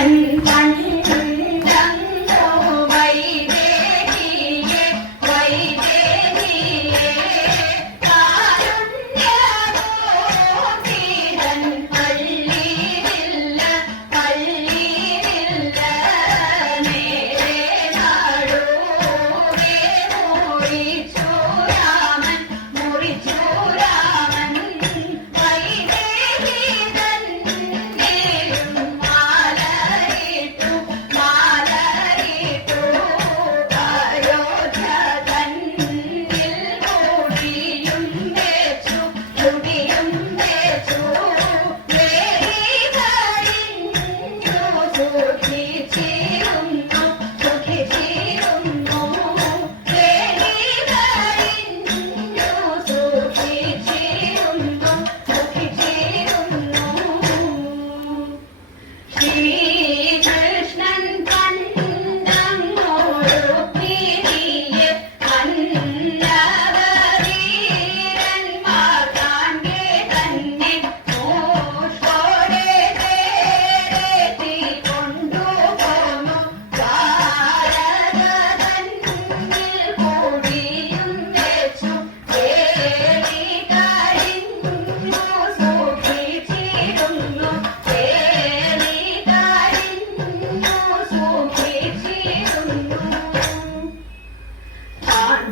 পানি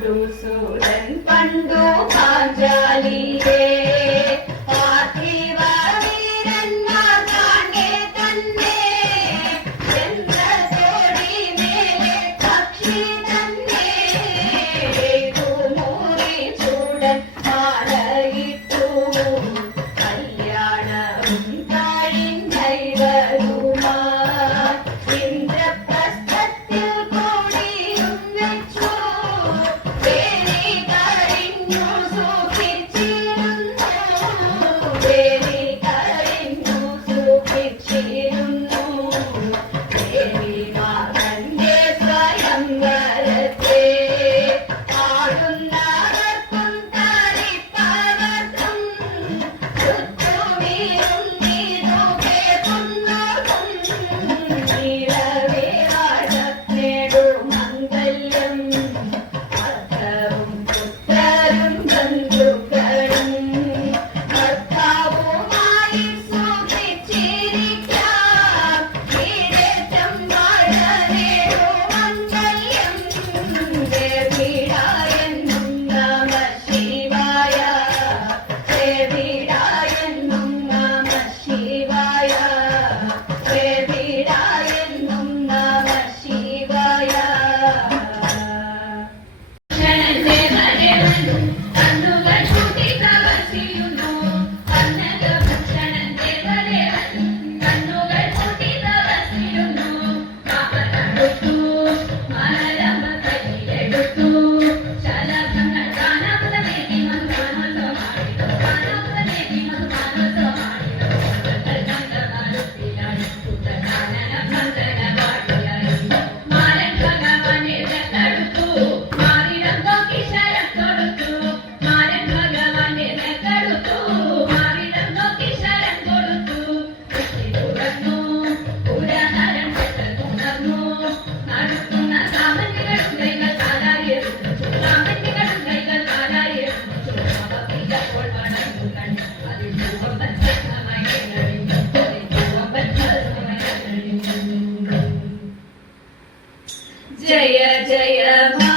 So sou. J M I.